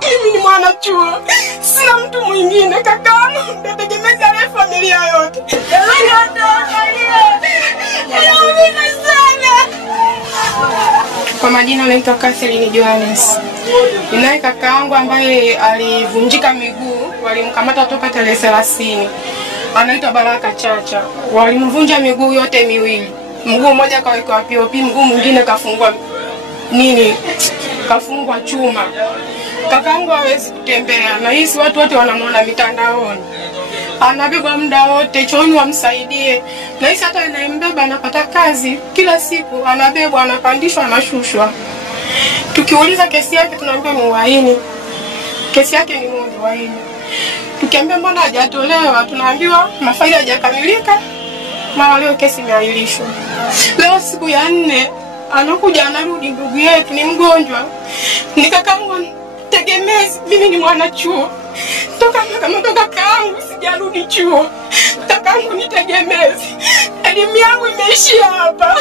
Mimi ni mwanachuo. Sina mtu mwingine, kakaangu ndio tegemezi ya familia yote. Kwa majina naitwa Catherine Johannes. Ninaye kakaangu ambaye alivunjika miguu, walimkamata toka tarehe 30. Anaitwa Baraka Chacha. Walimvunja miguu yote miwili. Mguu mmoja kawekwa POP, mguu mwingine kafungwa chuma. Kakaangu hawezi kutembea na hisi watu wote wanamuona mitandaoni. Anabebwa muda wote, chooni wamsaidie. Na hisi hata anayembeba anapata kazi, kila siku anabebwa, anapandishwa, anashushwa. Tukiuliza kesi yake tunaambiwa ni uhaini. Kesi yake ni uhaini. Tukiambia mbona hajatolewa tunaambiwa mafaili hayajakamilika. Mara leo kesi imeahirishwa. Leo siku ya 4 anakuja anarudi, ndugu yetu ni mgonjwa. Ni kakaangu tegemezi, mimi ni mwanachuo. Toka kakaangu sijarudi chuo. Kakaangu ni tegemezi. Elimu yangu imeishia hapa.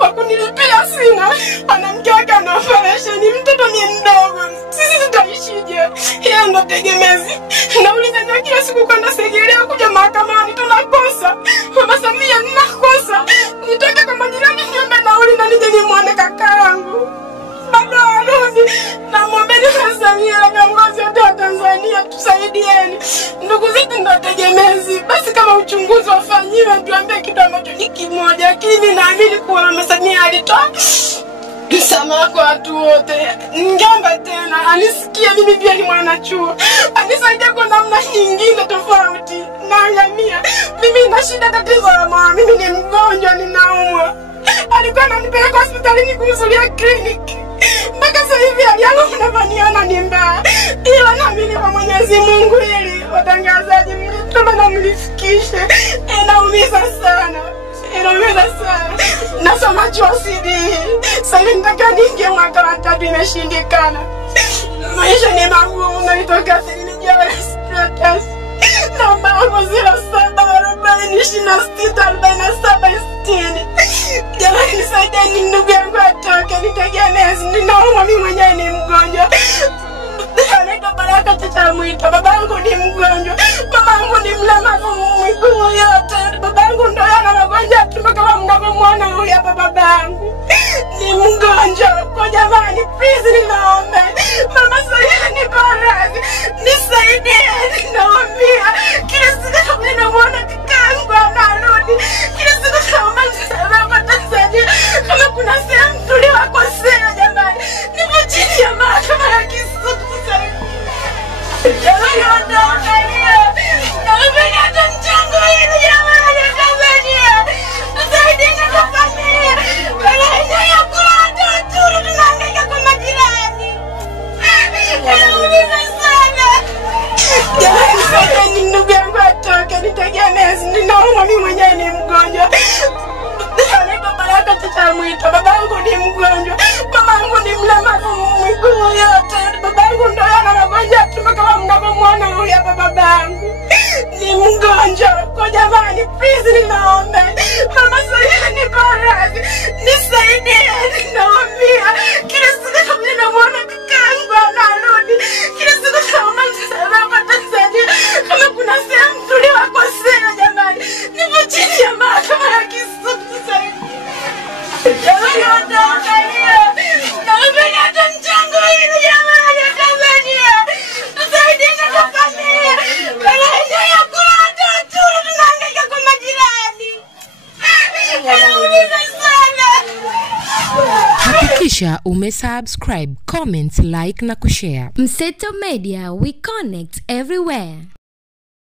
Wakunilipia sina. Ana mke wake ana operation, mtoto ni mdogo. Sisi tutaishije? Yeye ndo tegemezi. Nauliza kila siku kwenda Segerea kuja mahakamani tunakosa. Mama Samia ninakosa. Nitoke kwa majirani niombe nauli na nije nimuone kakaangu. Bado arudi. Na mwombeni Mama Samia na viongozi wote wa Tanzania tusaidieni. Ndugu zetu ndo tegemezi. Basi kama uchunguzi wafanyiwe tuambie kitu ambacho ni kimoja. Lakini naamini kuwa Mama Samia alitoa msamaha kwa watu wote. Ningeomba tena anisikie mimi pia ni mwanachuo. Anisaidie kwa namna nyingine tofauti. Naangamia. Mimi nina shida, tatizo la moyo. Mimi ni mgonjwa, ninaumwa. Alikuwa ananipeleka hospitalini kuhudhuria kliniki. Mpaka sasa hivi hali yangu mnavaniona ni mbaya. Ila naamini kwa Mwenyezi Mungu ili watangazaji mlituma na mlifikishe. Inaumiza sana. Nasoma chuo CD. Sasa hivi nataka niingie mwaka wa 3, imeshindikana. Maisha ni magumu. Naitwa Catherine Johannes. Namba yangu 0740264760. Jamani nisaidieni, ndugu yangu atoke, nitegemezi. Ninaumwa, mimi mwenyewe ni mgonjwa. Anaitwa Baraka Chacha Mwita. Babangu ni mgonjwa. Mamangu ni mlemavu miguu yote. Babangu ndo yana magonjwa tumbo kama mnavyomuona huyu hapa. Babangu ni mgonjwa. Kwa jamani please ninaomba. Mama Samia ni barazi. Nisaidieni naomba. Kila siku ninamuona kakaangu anarudi. Kila siku naomba msaada Tanzania. Kama kuna sehemu tuliwakosea jamani. Nipo chini ya mahakama ya Kisutu. Jamani ondokalia. Naomba hata mchango hili jamani Tanzania. Tusaidie kwa familia. Wala ya kula watoto tunahangaika kwa majirani. Nauliza sana. Jamani saidieni, ndugu yangu atoke, nitegemezi. Ninaumwa, mimi mwenyewe ni mgonjwa. Anaitwa Baraka Chacha Mwita. Babangu ni mgonjwa. Mamangu ni mlemavu miguu yote. Babangu ndo yana magonjwa tumbo kama mnavyomuona huyu hapa. Babangu ni mgonjwa. Kwa jamani please ninaomba. Mama Samia ni barazi. Nisaidieni naomba. Kila siku ninamuona kakaangu anarudi. Kila siku naomba msaada Tanzania. Kama kuna sehemu tuliwakosea jamani. Nipo chini ya mahakama ya Kisutu. Jamani ondokalia. Naomba hata mchango hili jamani Tanzania. Tusaidie kwa familia. Wala ya kula watoto tunahangaika kwa majirani. Nauliza sana. Hakikisha umesubscribe, comment, like na kushare. Mseto Media, we connect everywhere.